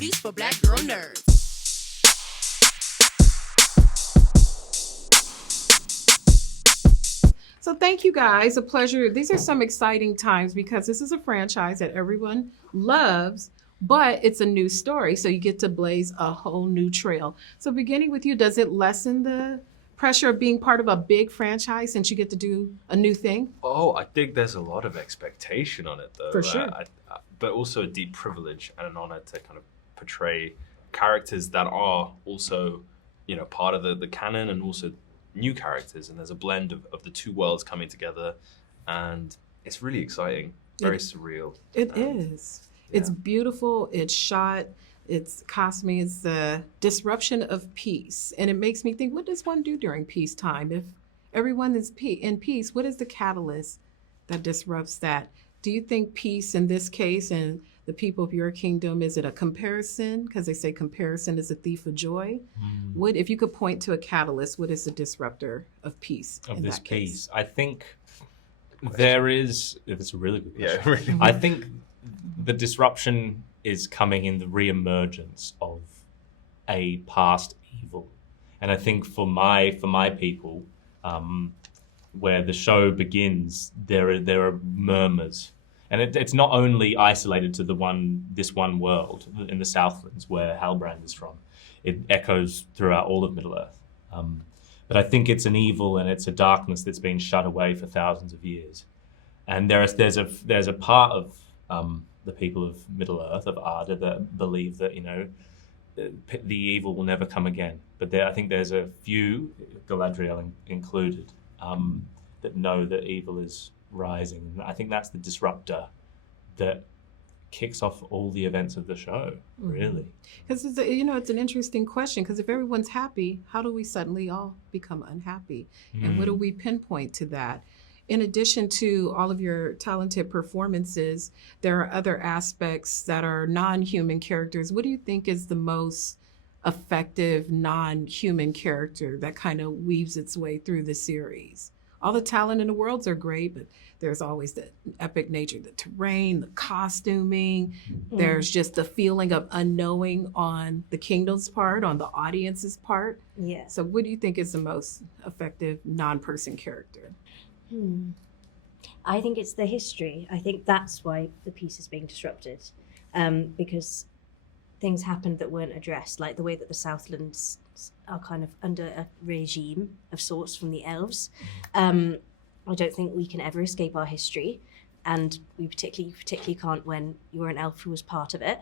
oldies for black girl nerds. So thank you guys. A pleasure. These are some exciting times because this is a franchise that everyone loves, but it's a new story. So you get to blaze a whole new trail. So beginning with you, does it lessen the pressure of being part of a big franchise since you get to do a new thing? Oh, I think there's a lot of expectation on it, though. For sure. But also a deep privilege and an honor to kind of portray characters that are also, part of the canon and also new characters. And there's a blend of the two worlds coming together. And it's really exciting, very surreal. It is. Yeah. It's beautiful. It's shot. It's costuming. It's the disruption of peace. And it makes me think, what does one do during peacetime? If everyone is in peace, what is the catalyst that disrupts that? Do you think peace in this case and the people of your kingdom, is it a comparison? Because they say comparison is a thief of joy. What, if you could point to a catalyst, what is the disruptor of peace of in this that case? peace? I think there is, it's a really good question. Yeah, really. I think the disruption is coming in the re-emergence of a past evil. And I think for my people, where the show begins, there are murmurs. And it's not only isolated to this one world in the Southlands where Halbrand is from. It echoes throughout all of Middle-earth. But I think it's an evil and it's a darkness that's been shut away for thousands of years. And there's a part of the people of Middle-earth, of Arda, that believe that, the evil will never come again. But I think there's a few, Galadriel included, that know that evil is rising. And I think that's the disruptor that kicks off all the events of the show, really. Because it's an interesting question, because if everyone's happy, how do we suddenly all become unhappy? And what do we pinpoint to that? In addition to all of your talented performances, there are other aspects that are non-human characters. What do you think is the most effective non-human character that kind of weaves its way through the series? All the talent in the worlds are great, but there's always the epic nature, the terrain, the costuming. There's just the feeling of unknowing on the kingdom's part, on the audience's part. Yeah. So what do you think is the most effective non-person character? I think it's the history. I think that's why the piece is being disrupted, because things happened that weren't addressed, like the way that the Southlands are kind of under a regime of sorts from the elves. I don't think we can ever escape our history, and we particularly can't when you're an elf who was part of it.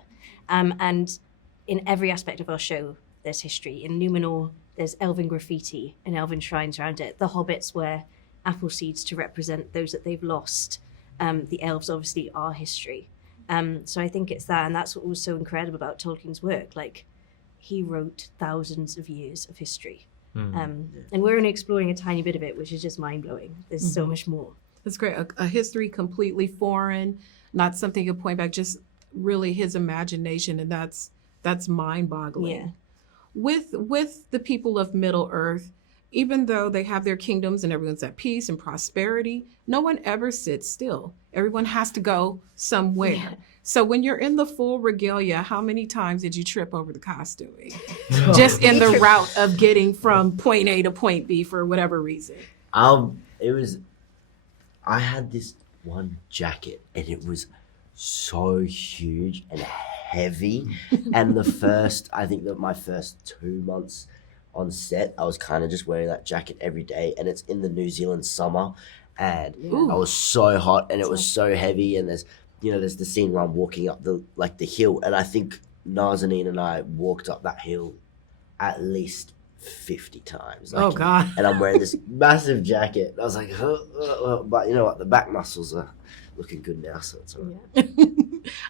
And in every aspect of our show, there's history. In Numenor, there's elven graffiti and elven shrines around it. The hobbits wear apple seeds to represent those that they've lost. The elves obviously are history. So I think it's that, and that's what was so incredible about Tolkien's work. Like, he wrote thousands of years of history. And we're only exploring a tiny bit of it, which is just mind-blowing. There's so much more. That's great. A history completely foreign, not something you point back, just really his imagination, and that's mind-boggling. Yeah. With the people of Middle-earth, even though they have their kingdoms and everyone's at peace and prosperity, no one ever sits still. Everyone has to go somewhere. Yeah. So when you're in the full regalia, how many times did you trip over the costuming? Just in the route of getting from point A to point B for whatever reason. I had this one jacket and it was so huge and heavy. And I think that my first 2 months on set, I was kind of just wearing that jacket every day, and it's in the New Zealand summer, and I was so hot and it was so heavy, and there's the scene where I'm walking up the hill, and I think Nazanin and I walked up that hill at least 50 times. Oh God. And I'm wearing this massive jacket. I was like, but you know what? The back muscles are looking good now, so it's all right.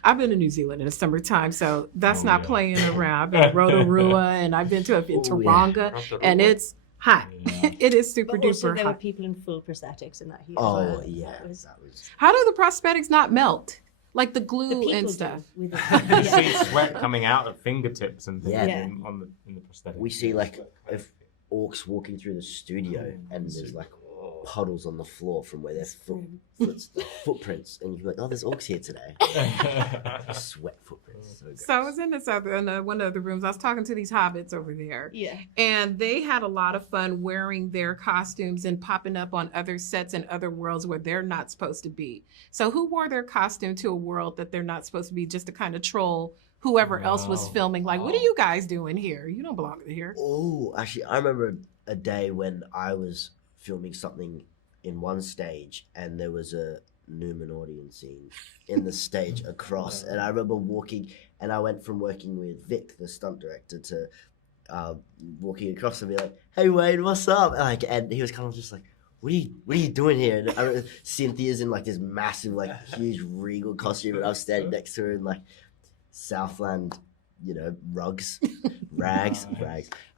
I've been to New Zealand in the summertime, so that's not playing around. I've been to Rotorua and I've been to Taronga, and it's hot. Yeah. It is super but also duper there hot. were people in full prosthetics in that heat. Oh, yeah. How do the prosthetics not melt? Like the glue and stuff. You see sweat coming out of fingertips and things in the prosthetic. We see if orcs walking through the studio and there's puddles on the floor from where their footprints, and you're like, oh, there's orcs here today. Sweat footprints. So I was in one of the rooms. I was talking to these hobbits over there. Yeah. And they had a lot of fun wearing their costumes and popping up on other sets and other worlds where they're not supposed to be. So who wore their costume to a world that they're not supposed to be, just to kind of troll whoever else was filming? Like, what are you guys doing here? You don't belong here. Oh, actually, I remember a day when I was filming something in one stage and there was a Numenorian scene in the stage across, and I remember walking, and I went from working with Vic, the stunt director, to walking across and be like, "Hey Wayne, what's up?" And he was kind of just like, "What are you doing here?" And I remember Cynthia's in like this massive, like huge regal costume, and I was standing next to her in like Southland, rags.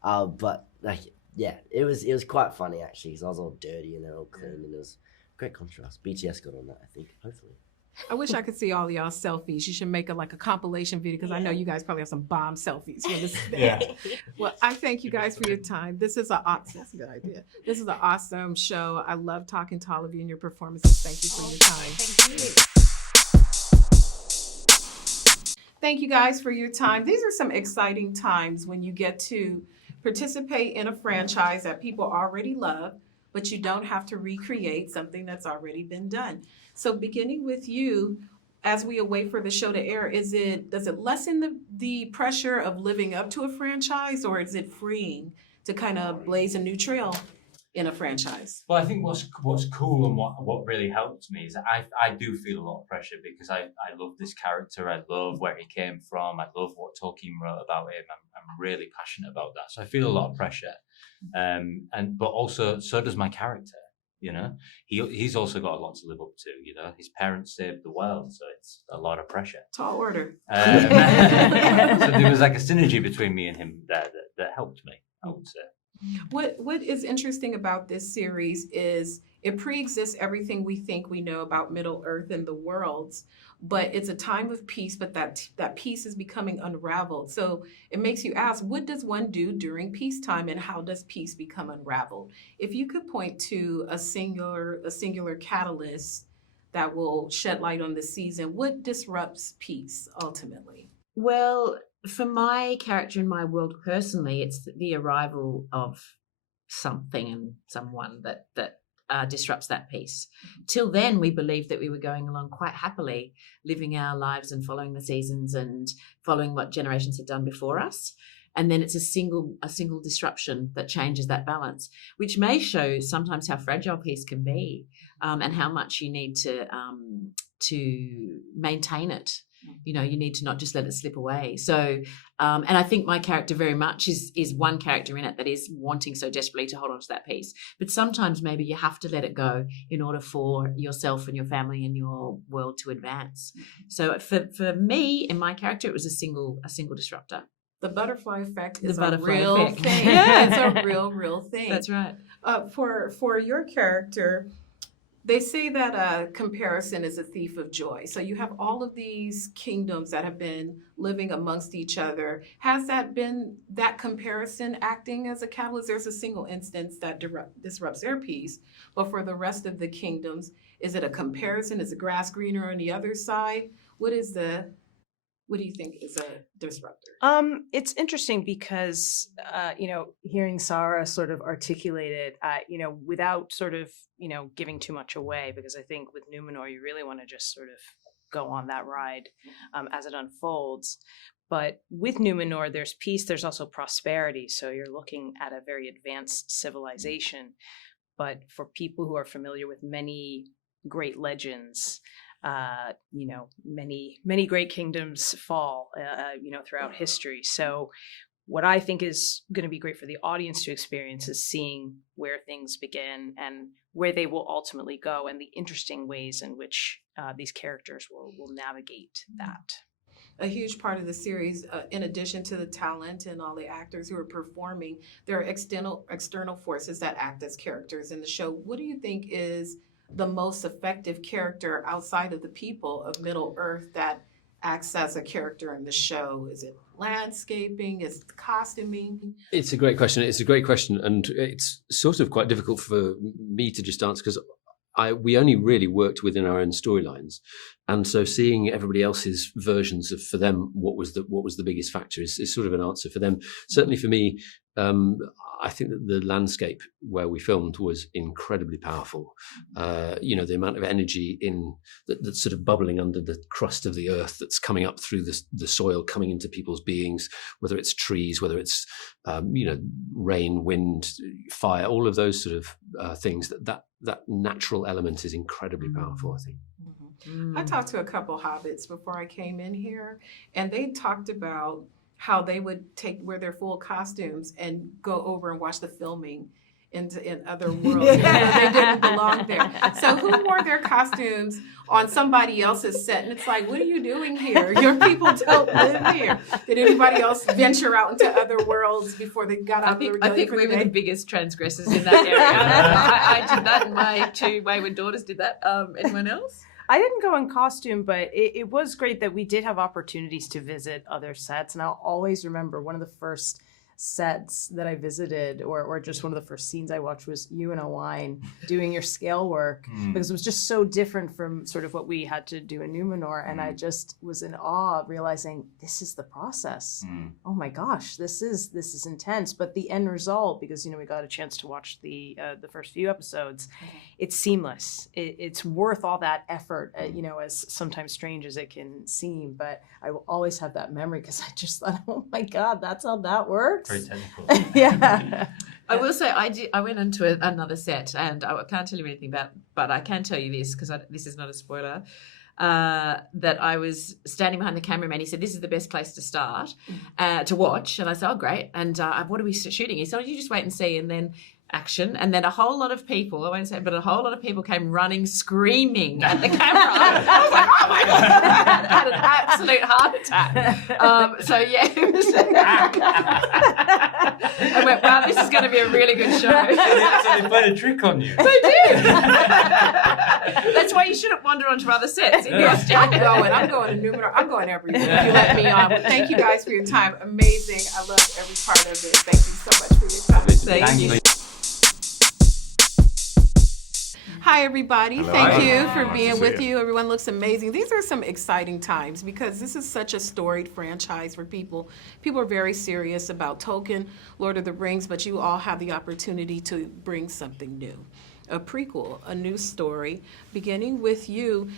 But like, yeah, it was quite funny actually, because I was all dirty and they're all clean, and it was great contrast. BTS got on that, I think, hopefully. I wish I could see all y'all selfies. You should make a compilation video, because I know you guys probably have some bomb selfies for this thing. Yeah. Well, I thank you guys for your time. That's a good idea. This is an awesome show. I love talking to all of you and your performances. Thank you for your time. Thank you. Thank you guys for your time. These are some exciting times when you get to participate in a franchise that people already love, but you don't have to recreate something that's already been done. So beginning with you, as we await for the show to air, does it lessen the pressure of living up to a franchise, or is it freeing to kind of blaze a new trail in a franchise? Well, I think what's cool and what really helped me is I do feel a lot of pressure, because I love this character. I love where he came from. I love what Tolkien wrote about him. I'm really passionate about that. So I feel a lot of pressure. But also so does my character. He's also got a lot to live up to. His parents saved the world, so it's a lot of pressure. Tall order. So there was like a synergy between me and him that helped me, I would say. What is interesting about this series is it pre-exists everything we think we know about Middle Earth and the worlds, but it's a time of peace, but that peace is becoming unraveled. So it makes you ask, what does one do during peacetime, and how does peace become unraveled? If you could point to a singular catalyst that will shed light on the season, what disrupts peace ultimately? Well, for my character in my world personally, it's the arrival of something and someone that disrupts that peace. Till then, we believed that we were going along quite happily, living our lives and following the seasons and following what generations had done before us. And then it's a single disruption that changes that balance, which may show sometimes how fragile peace can be, and how much you need to maintain it. You need to not just let it slip away. So, and I think my character very much is one character in it that is wanting so desperately to hold on to that piece. But sometimes maybe you have to let it go in order for yourself and your family and your world to advance. So for me and my character, it was a single disruptor. The butterfly effect is a real effect. thing. Yeah, it's a real thing. That's right. For your character, they say that comparison is a thief of joy. So you have all of these kingdoms that have been living amongst each other. Has that been that comparison acting as a catalyst? There's a single instance that disrupts their peace, but for the rest of the kingdoms, is it a comparison? Is the grass greener on the other side? What do you think is a disruptor? It's interesting because, hearing Sara sort of articulate it, without sort of, giving too much away, because I think with Numenor, you really want to just sort of go on that ride as it unfolds. But with Numenor, there's peace, there's also prosperity. So you're looking at a very advanced civilization. But for people who are familiar with many great legends, many great kingdoms fall, throughout history. So what I think is going to be great for the audience to experience is seeing where things begin and where they will ultimately go, and the interesting ways in which these characters will navigate that. A huge part of the series, in addition to the talent and all the actors who are performing, there are external forces that act as characters in the show. What do you think is the most effective character outside of the people of Middle Earth that acts as a character in the show? Is it landscaping? Is it costuming? It's a great question. And it's sort of quite difficult for me to just answer because we only really worked within our own storylines, and so seeing everybody else's versions of, for them, what was the biggest factor is sort of an answer for them. Certainly for me, I think that the landscape where we filmed was incredibly powerful. The amount of energy that's sort of bubbling under the crust of the earth, that's coming up through the soil, coming into people's beings, whether it's trees, whether it's rain, wind, fire, all of those sort of things. That natural element is incredibly powerful, I think. I talked to a couple hobbits before I came in here, and they talked about how they would wear their full costumes and go over and watch the filming in other worlds. They didn't belong there. So who wore their costumes on somebody else's set? And it's like, what are you doing here? Your people don't live here. Did anybody else venture out into other worlds before they got out? I think we were the biggest transgressors in that area. I did that, and my two wayward daughters did that. Anyone else? I didn't go in costume, but it was great that we did have opportunities to visit other sets. And I'll always remember one of the first sets that I visited, or just one of the first scenes I watched, was you and Owen doing your scale work, because it was just so different from sort of what we had to do in Numenor. And I just was in awe, realizing this is the process. Oh my gosh, this is intense. But the end result, because we got a chance to watch the first few episodes, it's seamless. It's worth all that effort, as sometimes strange as it can seem. But I will always have that memory, because I just thought, oh my God, that's how that works. Very technical. Yeah. I will say I went into another set, and I can't tell you anything about, but I can tell you this, because this is not a spoiler, that I was standing behind the cameraman. He said, this is the best place to start, to watch. And I said, oh, great. And what are we shooting? He said, oh, you just wait and see. And then action, and then a whole lot of people, I won't say, but a whole lot of people came running, screaming at the camera. I was like, oh my God, I had an absolute heart attack. So yeah, it was, I went, wow, this is going to be a really good show. So they played a trick on you. They did. That's why you shouldn't wander onto other sets. I'm going to Numenor. I'm going everywhere. Yeah. You let me on. Well, thank you guys for your time. Amazing. I loved every part of it. Thank you so much for your time. Thank you. Hi, everybody. Hello. Thank you Hi. for Nice being to with see you. Everyone looks amazing. These are some exciting times, because this is such a storied franchise for people. People are very serious about Tolkien, Lord of the Rings, but you all have the opportunity to bring something new. A prequel, a new story, beginning with you.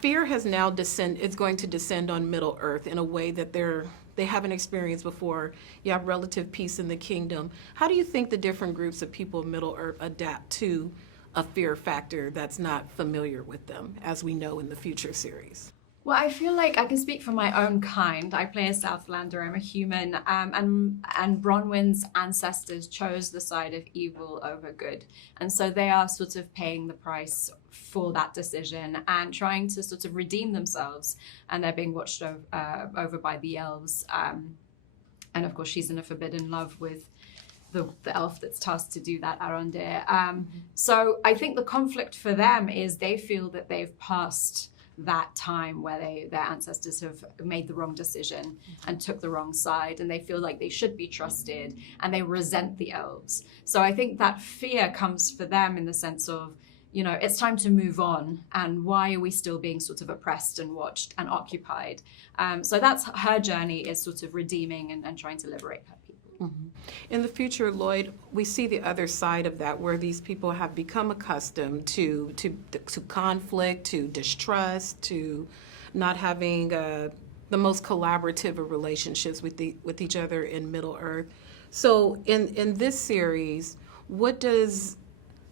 Fear has now is going to descend on Middle Earth in a way that they haven't experienced before. You have relative peace in the kingdom. How do you think the different groups of people of Middle Earth adapt to a fear factor that's not familiar with them, as we know in the future series? Well, I feel like I can speak for my own kind. I play a Southlander, I'm a human, and Bronwyn's ancestors chose the side of evil over good. And so they are sort of paying the price for that decision and trying to sort of redeem themselves. And they're being watched over by the elves. And of course, she's in a forbidden love with the elf that's tasked to do that, Arondir. So I think the conflict for them is they feel that they've passed that time where their ancestors have made the wrong decision and took the wrong side, and they feel like they should be trusted, and they resent the elves. So I think that fear comes for them in the sense of, it's time to move on, and why are we still being sort of oppressed and watched and occupied? So that's her journey, is sort of redeeming and trying to liberate her people. In the future, Lloyd, we see the other side of that, where these people have become accustomed to conflict, to distrust, to not having the most collaborative of relationships with each other in Middle Earth. So in this series, what does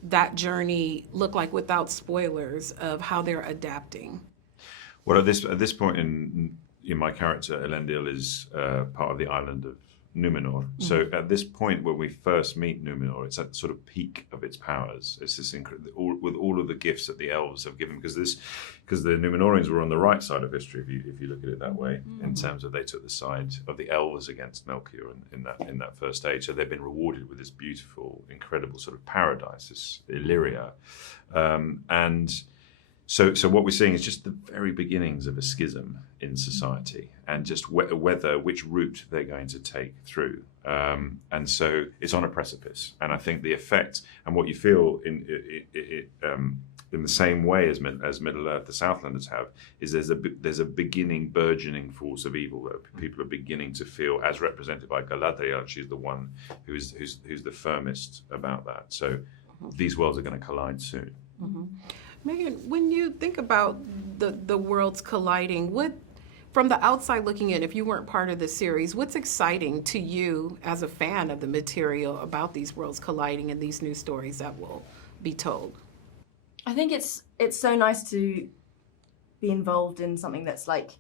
that journey look like, without spoilers, of how they're adapting? Well, at this point in my character, Elendil is part of the island of Numenor. So at this point when we first meet Numenor, it's at the sort of peak of its powers. It's this with all of the gifts that the elves have given, because the Numenorians were on the right side of history, if you look at it that way, in terms of they took the side of the elves against Melchior in that first age. So they've been rewarded with this beautiful, incredible sort of paradise, this Illyria, and So what we're seeing is just the very beginnings of a schism in society, and just which route they're going to take through. And so it's on a precipice. And I think the effect and what you feel in the same way as Middle Earth, the Southlanders have, is there's a beginning, burgeoning force of evil that people are beginning to feel, as represented by Galadriel. She's the one who's the firmest about that. So these worlds are going to collide soon. Mm-hmm. Megan, when you think about the worlds colliding, what, from the outside looking in, if you weren't part of the series, what's exciting to you as a fan of the material about these worlds colliding and these new stories that will be told? I think it's so nice to be involved in something that's like,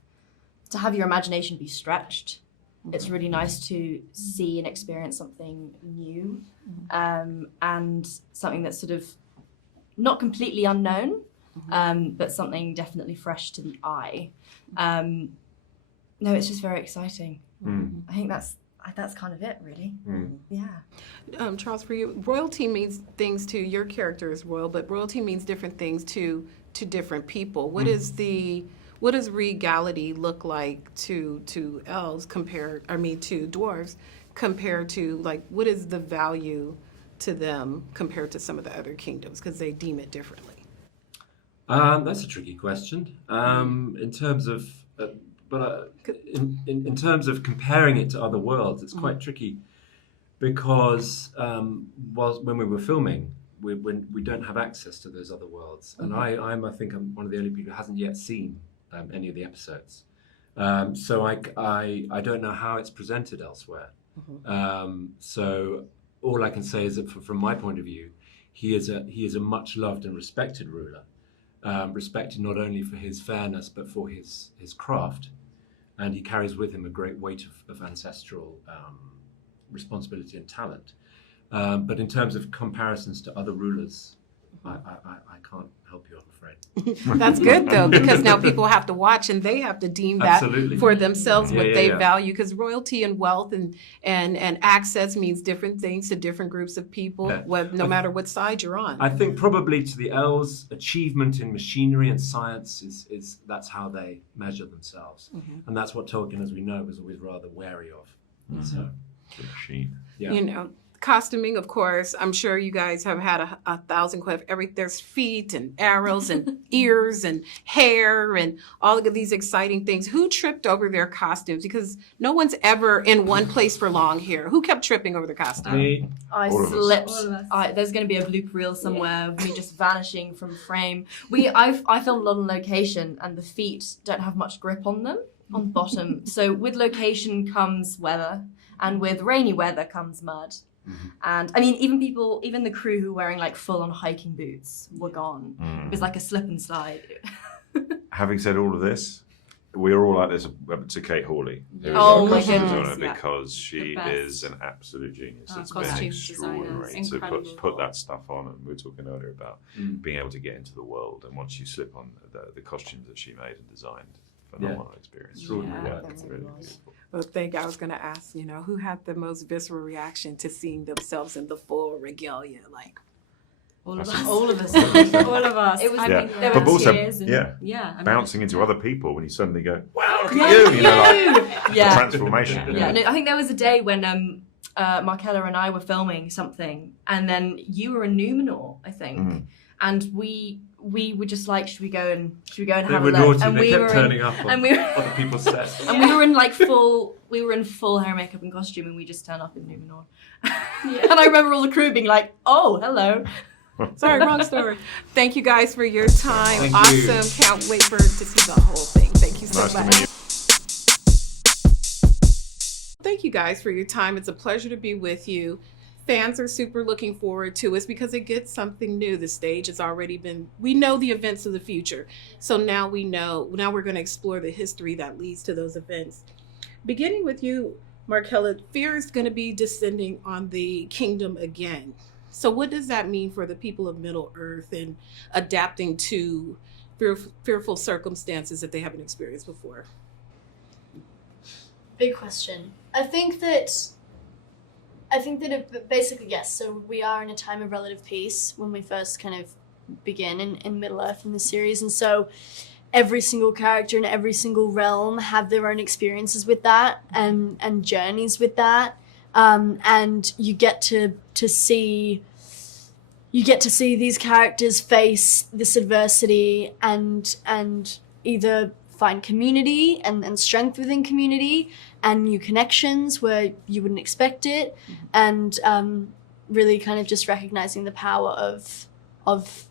to have your imagination be stretched. Mm-hmm. It's really nice to see and experience something new, and something that's sort of not completely unknown, but something definitely fresh to the eye. No, it's just very exciting. I think that's kind of it, really. Yeah. Charles, for you, royalty means things to your character is royal, but royalty means different things to different people. What does regality look like to elves to dwarves compared to, like, what is the value to them compared to some of the other kingdoms, because they deem it differently? That's a tricky question. In terms of, in terms of comparing it to other worlds, it's quite tricky because when we were filming, we don't have access to those other worlds, and I think I'm one of the only people who hasn't yet seen any of the episodes. So I don't know how it's presented elsewhere. So all I can say is that from my point of view, he is a much loved and respected ruler, respected not only for his fairness but for his craft, and he carries with him a great weight of ancestral responsibility and talent. But in terms of comparisons to other rulers, I can't help you, I'm afraid. That's good, though, because now people have to watch and they have to deem that for themselves what they value, because royalty and wealth and access means different things to different groups of people, no matter what side you're on. I think probably to the elves, achievement in machinery and science is that's how they measure themselves. And that's what Tolkien, as we know, was always rather wary of. So, the machine. Yeah. You know, costuming, of course, I'm sure you guys have had a thousand there's feet and arrows and ears and hair and all of these exciting things. Who tripped over their costumes? Because no one's ever in one place for long here. Who kept tripping over their costume? Me. I slipped. There's going to be a bloop reel somewhere of me just vanishing from frame. I filmed a lot on location, and the feet don't have much grip on them, on the bottom. So with location comes weather, and with rainy weather comes mud. And I mean, even the crew who were wearing like full-on hiking boots were gone. It was like a slip and slide. Having said all of this, we're all like this to Kate Hawley. Oh my goodness! Because she is an absolute genius. It's been extraordinary to put that stuff on. And we were talking earlier about being able to get into the world, and once you slip on the costumes that she made and designed, phenomenal experience. It's really beautiful. Well, I was going to ask, who had the most visceral reaction to seeing themselves in the full regalia? Like, all of us. All of us. It was, there but were also, tears and, bouncing into other people when you suddenly go, wow, look at you, like the transformation. No, I think there was a day when Markella and I were filming something, and then you were in Numenor, I think, and we were just like, should we go and have a look? Naughty. And they we kept were turning up on other people's sets. And we were in full hair, makeup, and costume, and we just turned up in Numenor. And I remember all the crew being like, "Oh, hello." Sorry, wrong story. Thank you guys for your time. Thank you. Awesome. Can't wait to see the whole thing. Thank you so Nice to much. meet you. Thank you guys for your time. It's a pleasure to be with you. Fans are super looking forward to it because it gets something new. The stage has already been, we know the events of the future. So now we're going to explore the history that leads to those events. Beginning with you, Markella, fear is going to be descending on the kingdom again. So what does that mean for the people of Middle Earth and adapting to fearful circumstances that they haven't experienced before? Big question. I think that basically, yes. So we are in a time of relative peace when we first kind of begin in Middle-earth in the series. And so every single character in every single realm have their own experiences with that and journeys with that. And you get to see these characters face this adversity and either find community and strength within community and new connections where you wouldn't expect it, and really kind of just recognizing the power of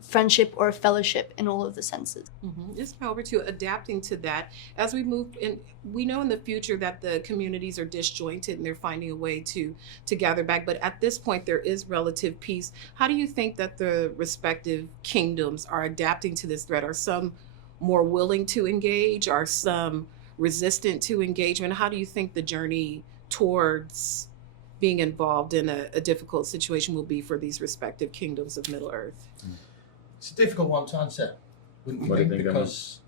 friendship or fellowship in all of the senses. Just over to adapting to that as we move in. We know in the future that the communities are disjointed and they're finding a way to gather back, but at this point there is relative peace. How do you think that the respective kingdoms are adapting to this threat? Are some more willing to engage? Are some resistant to engagement? How do you think the journey towards being involved in a difficult situation will be for these respective kingdoms of Middle-earth? It's a difficult one to answer, wouldn't you What do you think? think, Because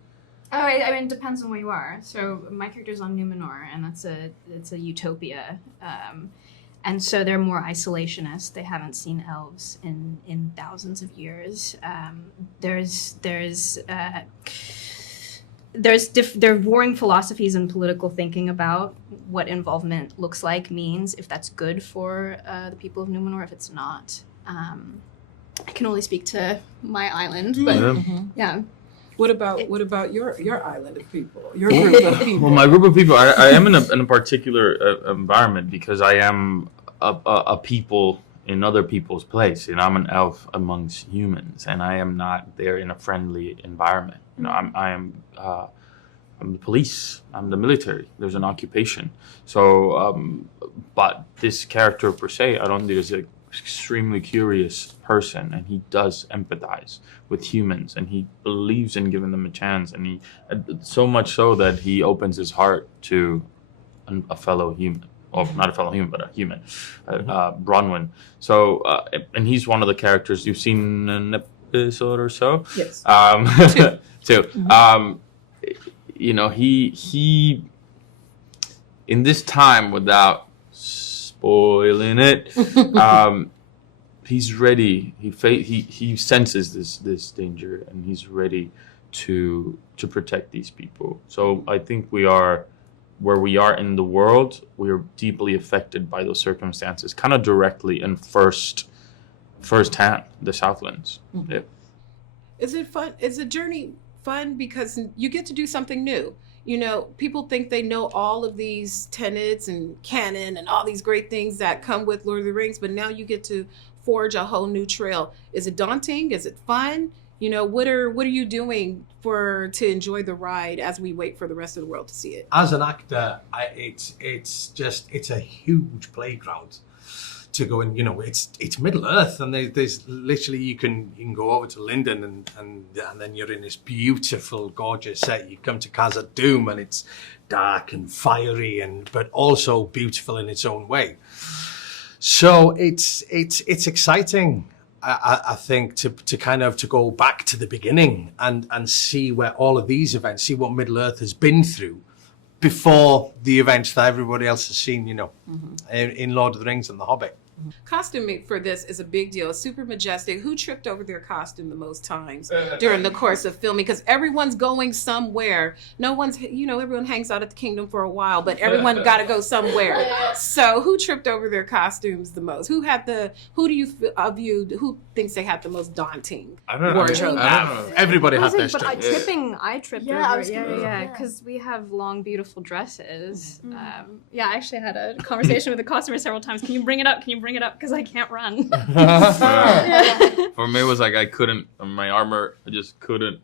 I mean, it depends on where you are. So my character's on Numenor, and it's a utopia, and so they're more isolationist. They haven't seen elves in thousands of years. There are warring philosophies and political thinking about what involvement looks like, means, if that's good for the people of Numenor, if it's not. I can only speak to my island, but yeah. What about your island of people? Your group of people? Well, my group of people, I am in a particular environment because I am a people in other people's place. You know, I'm an elf amongst humans, and I am not there in a friendly environment. You know, I'm the police. I'm the military. There's an occupation. So, but this character per se, I don't think is an extremely curious person, and he does empathize with humans, and he believes in giving them a chance, and he so much so that he opens his heart to a fellow human. Or not a fellow human, but a human, Bronwyn. So, and he's one of the characters you've seen an episode or so. Yes. Two. You know, he in this time, without spoiling it, he's ready. He senses this danger, and he's ready to protect these people. So I think we are. Where we are in the world, we're deeply affected by those circumstances, kind of directly and firsthand, the Southlands. Mm-hmm. Yeah. Is it fun? Is the journey fun because you get to do something new? You know, people think they know all of these tenets and canon and all these great things that come with Lord of the Rings, but now you get to forge a whole new trail. Is it daunting? Is it fun? You know, what are you doing to enjoy the ride as we wait for the rest of the world to see it? as an actor, it's a huge playground to go and, you know, it's Middle Earth, and there's literally you can go over to Linden and then you're in this beautiful, gorgeous set. You come to Khazad-dûm and it's dark and fiery but also beautiful in its own way. So it's exciting. I think to kind of to go back to the beginning and see where all of these events, see what Middle Earth has been through before the events that everybody else has seen, you know, in Lord of the Rings and The Hobbit. Costuming for this is a big deal. It's super majestic. Who tripped over their costume the most times during the course of filming? Because everyone's going somewhere. No one's, you know, everyone hangs out at the kingdom for a while, but everyone got to go somewhere. So who tripped over their costumes the most? Who thinks they had the most daunting wardrobe? Everybody had their But stuff. I tripped Yeah, over. I was gonna- Yeah, because we have long, beautiful dresses. Yeah, I actually had a conversation with the costumer several times. Can you bring it up? Can you bring it up? Because I can't run. For me, it was like I couldn't. My armor, I just couldn't.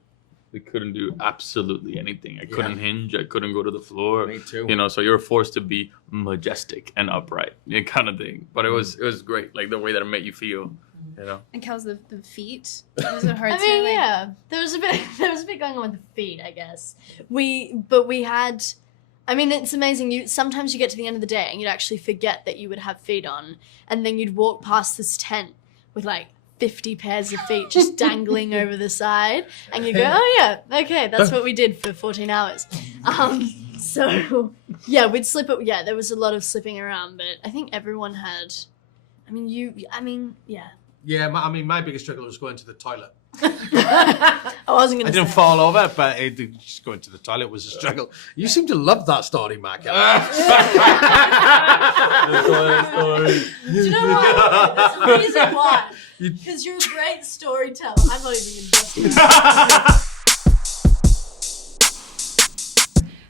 It couldn't do absolutely anything. I couldn't hinge. I couldn't go to the floor. Me too. You know, so you're forced to be majestic and upright, kind of thing. But it was great, like the way that it made you feel. You know. And Kel's the feet. Was it hard I to mean, like, yeah, there was a bit going on with the feet, I guess. We had, I mean, it's amazing. Sometimes you get to the end of the day and you'd actually forget that you would have feet on, and then you'd walk past this tent with like 50 pairs of feet just dangling over the side, and you go, oh yeah, okay, that's what we did for 14 hours. So yeah, we'd slip it. Yeah, there was a lot of slipping around, but I think everyone had. Yeah, Yeah, my biggest struggle was going to the toilet. I wasn't going to I didn't fall over, but just going to the toilet was a struggle. You seem to love that story, Mark. Do you know what? There's a reason why. Because you're a great storyteller. I'm not even investing.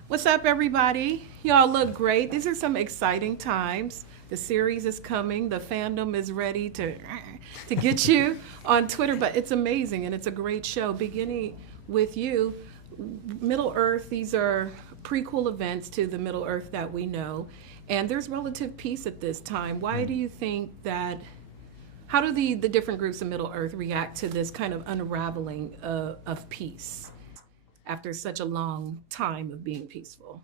What's up, everybody? Y'all look great. These are some exciting times. The series is coming. The fandom is ready to get you on Twitter, but it's amazing and it's a great show. Beginning with you, Middle Earth, these are prequel events to the Middle Earth that we know, and there's relative peace at this time. Why do you think that, how do the different groups of Middle Earth react to this kind of unraveling of peace after such a long time of being peaceful?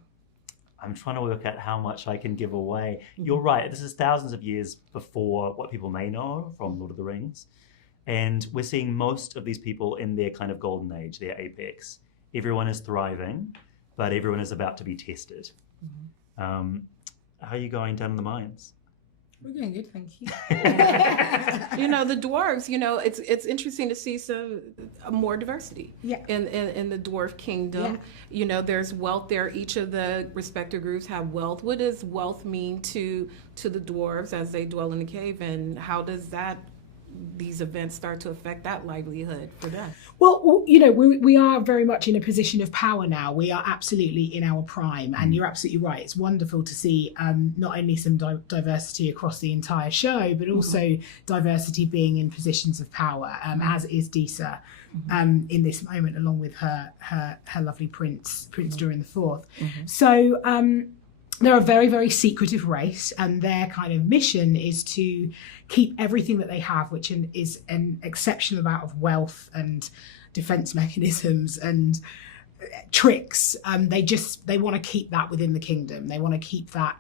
I'm trying to work out how much I can give away. You're right, this is thousands of years before what people may know from Lord of the Rings. And we're seeing most of these people in their kind of golden age, their apex. Everyone is thriving, but everyone is about to be tested. How are you going down in the mines? We're doing good, thank you. The dwarves, it's interesting to see some more diversity in the dwarf kingdom. There's wealth there. Each of the respective groups have wealth. What does wealth mean to the dwarves as they dwell in the cave, and how does these events start to affect that livelihood for them? Well, we are very much in a position of power now. We are absolutely in our prime, and you're absolutely right. It's wonderful to see not only some diversity across the entire show, but also diversity being in positions of power, as is Disa in this moment, along with her lovely prince Durin the Fourth. So they're a very, very secretive race, and their kind of mission is to keep everything that they have, which is an exceptional amount of wealth and defense mechanisms and tricks. They want to keep that within the kingdom. They want to keep that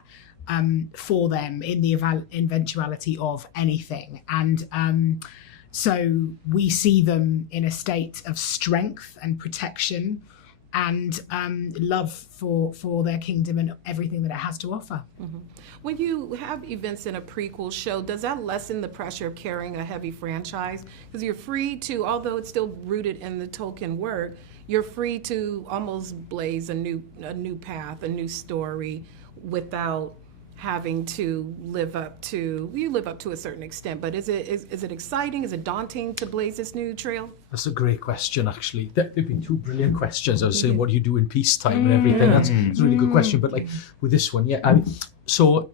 for them in the eventuality of anything. And so we see them in a state of strength and protection and love for their kingdom and everything that it has to offer. When you have events in a prequel show, does that lessen the pressure of carrying a heavy franchise? Because you're free to, although it's still rooted in the Tolkien work, you're free to almost blaze a new path, a new story, without having to live up to a certain extent. But is it exciting? Is it daunting to blaze this new trail? That's a great question, actually. There have been two brilliant questions. I was saying, what do you do in peacetime and everything? That's a really good question. But like with this one, so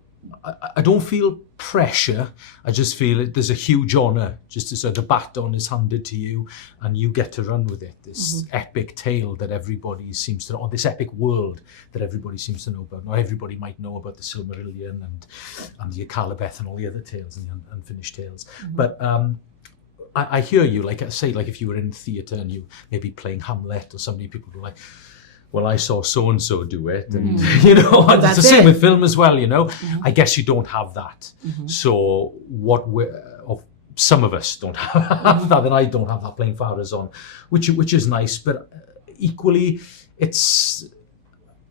I don't feel pressure. I just feel there's a huge honour just to the baton is handed to you and you get to run with it. This epic tale that everybody seems to know, or this epic world that everybody seems to know about. Now everybody might know about the Silmarillion and the Calibeth and all the other tales and the unfinished tales. But I hear you, like I say, like if you were in theatre and you maybe playing Hamlet or somebody, people were like, well, I saw so-and-so do it. And, and it's the same with film as well, I guess you don't have that. So some of us don't have that, and I don't have that playing Farazon, which is nice. But equally, it's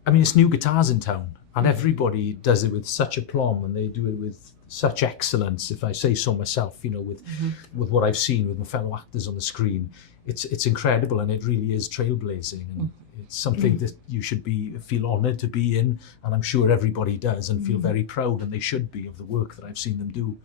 new guitars in town, and everybody does it with such aplomb, and they do it with such excellence, if I say so myself, with what I've seen with my fellow actors on the screen. It's incredible, and it really is trailblazing. And it's something that you should feel honoured to be in, and I'm sure everybody does, and feel very proud, and they should be, of the work that I've seen them do.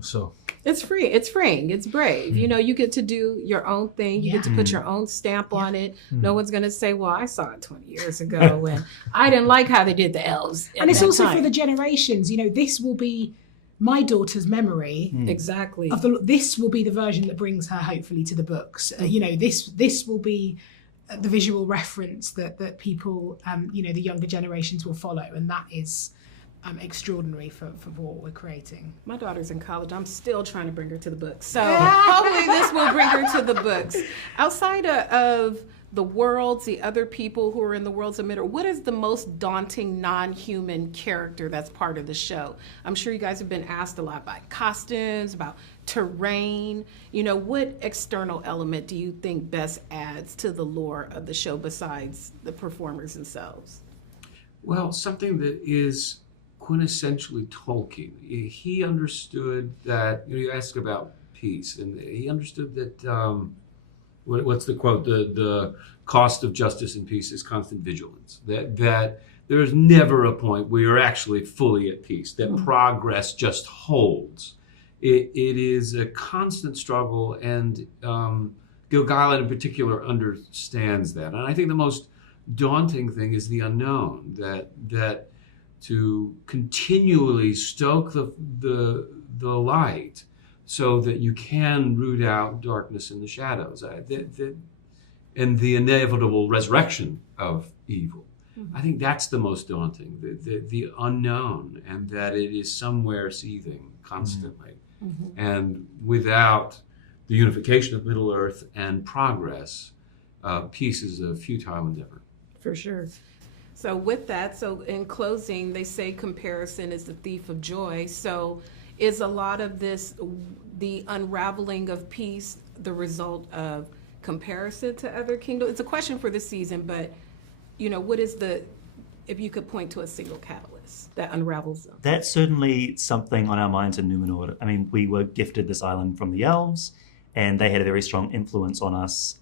So it's freeing, it's brave. You get to do your own thing. You get to put your own stamp on it. No one's going to say, well, I saw it 20 years ago and I didn't like how they did the elves. And it's also for the generations. This will be my daughter's memory. Exactly. This will be the version that brings her hopefully to the books. This will be the visual reference that people, the younger generations will follow, and that is extraordinary for what we're creating. My daughter's in college. I'm still trying to bring her to the books, so hopefully this will bring her to the books. Outside of the worlds, the other people who are in the worlds of Middle, what is the most daunting non-human character that's part of the show? I'm sure you guys have been asked a lot about costumes, about terrain. What external element do you think best adds to the lore of the show besides the performers themselves? Well, something that is quintessentially Tolkien. He understood that, you ask about peace, and he understood that. What's the quote? The cost of justice and peace is constant vigilance. That there is never a point where you're actually fully at peace. That progress just holds. It is a constant struggle, and Gil-galad in particular understands that. And I think the most daunting thing is the unknown. That to continually stoke the light, so that you can root out darkness in the shadows, and the inevitable resurrection of evil. I think that's the most daunting, the unknown, and that it is somewhere seething constantly. And without the unification of Middle Earth and progress, peace is a futile endeavor. For sure. So with that, so in closing, they say comparison is the thief of joy. So is a lot of this, the unraveling of peace, the result of comparison to other kingdoms? It's a question for this season, but what is if you could point to a single catalyst that unravels them? That's certainly something on our minds in Numenor. I mean, we were gifted this island from the elves, and they had a very strong influence on us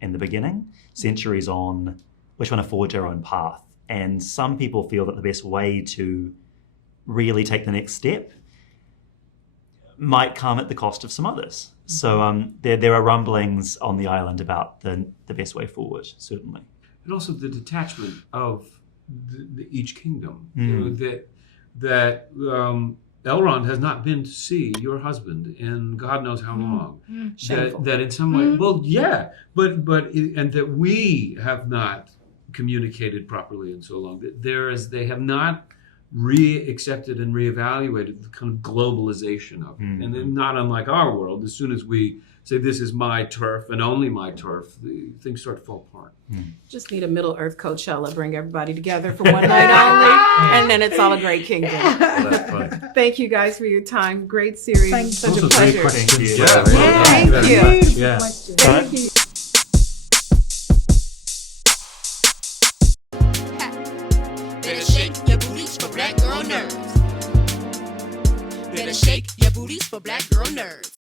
in the beginning, centuries on. We're trying to forge our own path. And some people feel that the best way to really take the next step might come at the cost of some others. So there are rumblings on the island about the best way forward, certainly. And also the detachment of each kingdom. That Elrond has not been to see your husband in God knows how long. That in some way, well, yeah, and that we have not communicated properly in so long. That they have not re-accepted and re-evaluated the kind of globalization of it. And then not unlike our world, as soon as we say this is my turf and only my turf, things start to fall apart. Just need a Middle Earth Coachella, bring everybody together for one night only, and then it's all a great kingdom. Thank you guys for your time. Great series. Thank Such you. a pleasure. Thank you. Thank you. Yeah. Thank you. Better shake your booties for black girl nerves. Better shake your booties for black girl nerves.